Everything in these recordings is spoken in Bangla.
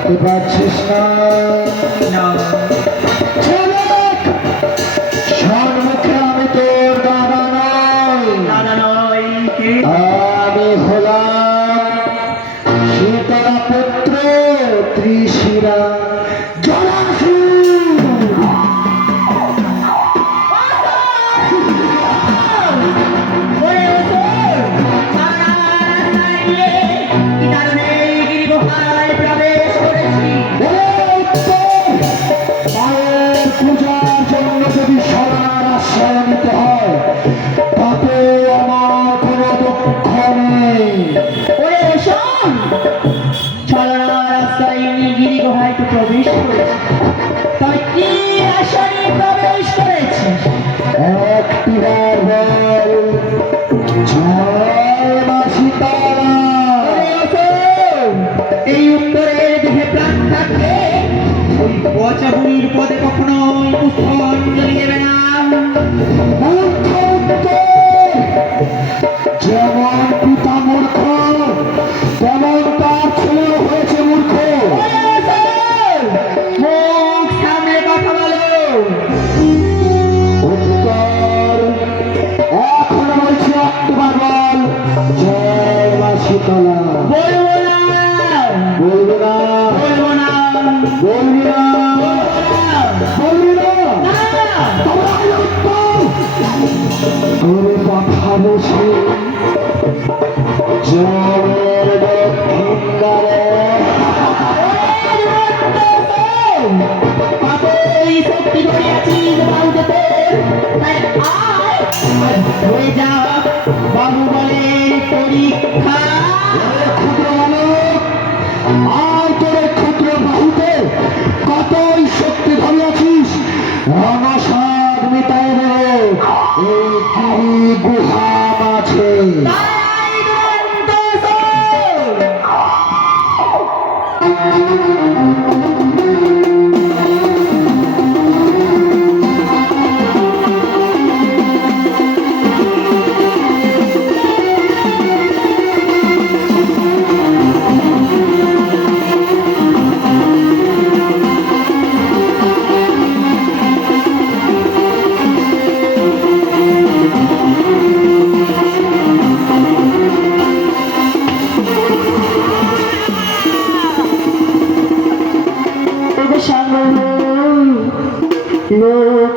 বুঝতে পারছিস না? সম্মুখে আমি তোর দাদা নই, আমি হলাম সীতারা পুত্র ত্রিশিরা প্রবেশ করেছে, তাই কি আসনে প্রবেশ করেছে? একটিবার বল জয় মা সীতারা। এই উত্তরের দিকে প্রাণ থাকলে ওই পচা বুড়ির পদে কখনোই পুষ্পাঞ্জলি দেবে না। যেমন পিতা মূর্খ তেমন তার ছেলে হয়েছে মূর্খ। মুখ সামনে কথা বলো। উত্তর এখন বলছি একবার বল জয় মা শীতলা। বলবো না, বলবি না, বলবো না, বলবি না, বলবি না। তোর কথা বসে জলের দক্ষিণ দ্বারে শক্তি ধরে আছিস বাবুতে, তাই আয় হয়ে যা বাবু বলে পরীক্ষা। ক্ষুদ্র বালক, আয় তোর ক্ষুদ্র বাহুতে কতই শক্তি ধরিয়াছিস রণসাদ মিটাই দেবে এই গিরি গুহা মাঝে।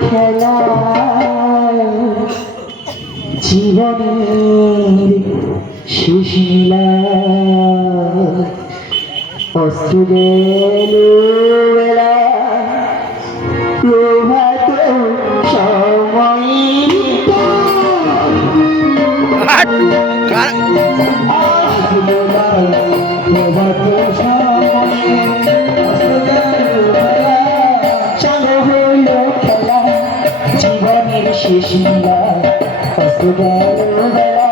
খেলা জীবনের শেষ লীলা অস্ত্র গেল বেলা প্রভাত সময় শেষ লীলা অস্ত্র গেল বেলা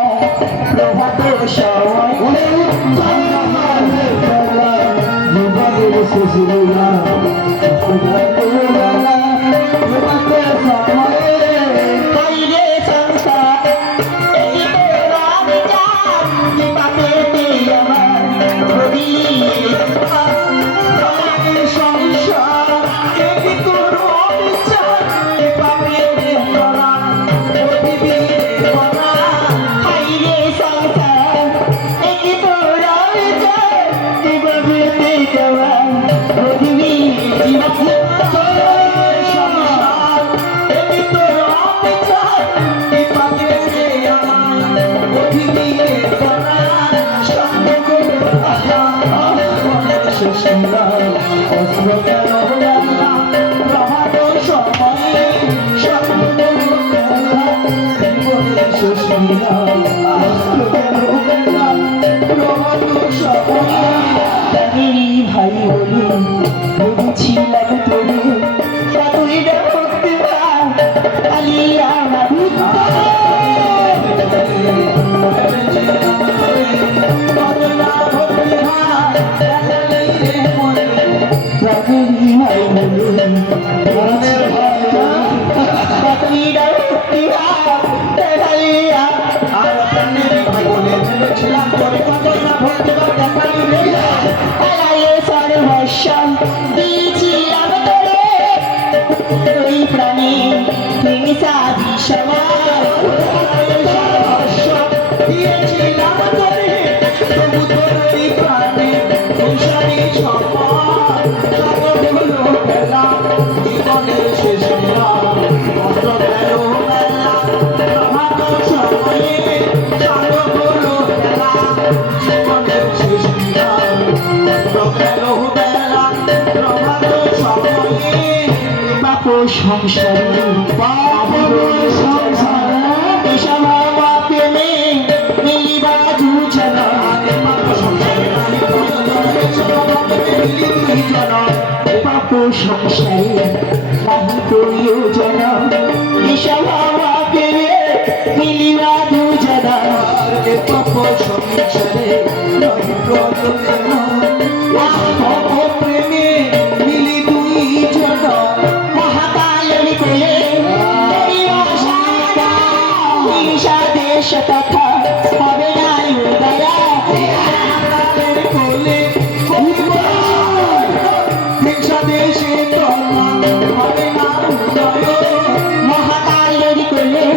প্রভাত সময় শেষ লীলা অস্ত্র গেল বেলা প্রভাত সময় বাইরে সংসার এই তো আমি জানি পাপেতে আমার সংসার এই তো আমি জানি পাপেতে ভাই বলি ভেবেছিলাম তোরে তুই দেখতে আলিয়া সংসারে পাপময় সংসারে এসব হওয়া প্রেমে মিলিবা দুজন পাপ সংসারে নাহি প্রয়োজন এসব হওয়া প্রেমে মিলিবা দুজন পাপ সংসারে নয় প্রয়োজন পাপ প্রেমে মিলি দুইজন মহাকালের কোলে হিংসা দেশ তথা হবে না দয়া কোলে হিংসা দেশে হবে না উদয় মহাকালের কোলে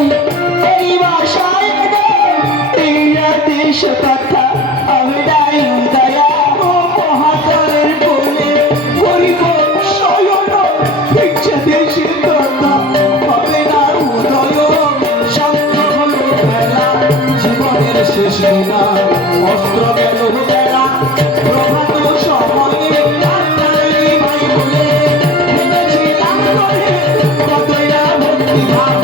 এই ভাষায় দেশ তথা হবে না দয়া মহাকালের কোলে গরিব শয়ন ভিক্ষা দেশে কথা হবে না উদয় শান্ত হলো বেলা জীবনের শেষ দিনা অস্ত্র গেল বেলা প্রভাত সময়ে আর নাই ভাই বলে ভেবেছিলাম করে কতই না ভক্তি ভাব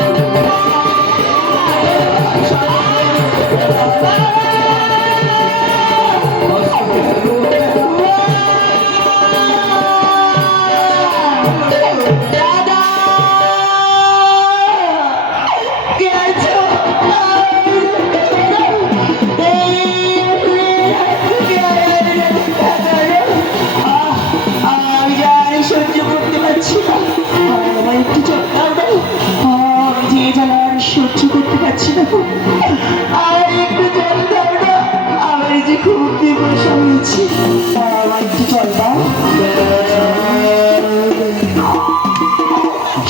দাদা কে আছো আমি আর সহ্য করতে পারছি না আমার একটু চক্কর দাও আমি যে জ্বালা আর সহ্য করতে পারছি না আর একটু জল দাও না আমার যে খুব বিমর্ষা হয়েছি আমার একটু জল দাও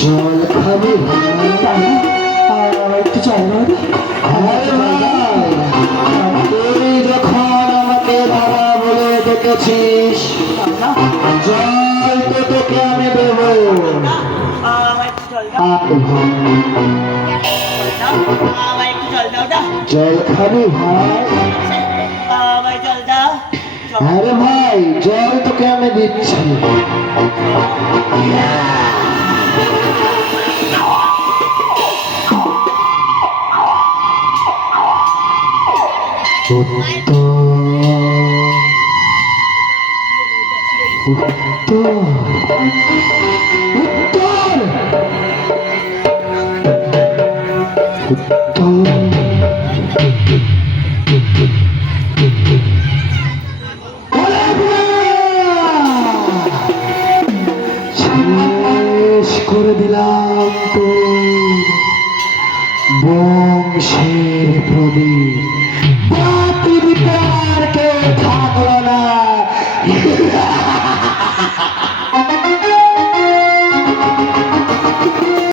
জল খাবি আমার একটু জল দাও তুই যখন আমাকে বাবা বলে ডেকেছিস জল তো তোকে আমি দেবো আমার একটু জল দাও আমার একটু জল দাও না জল খাবি ভাই আমার জল দাও আরে ভাই জল তোকে আমি দিচ্ছি উত্তর শেষ করে দিলাম তো বংশের প্রদীপ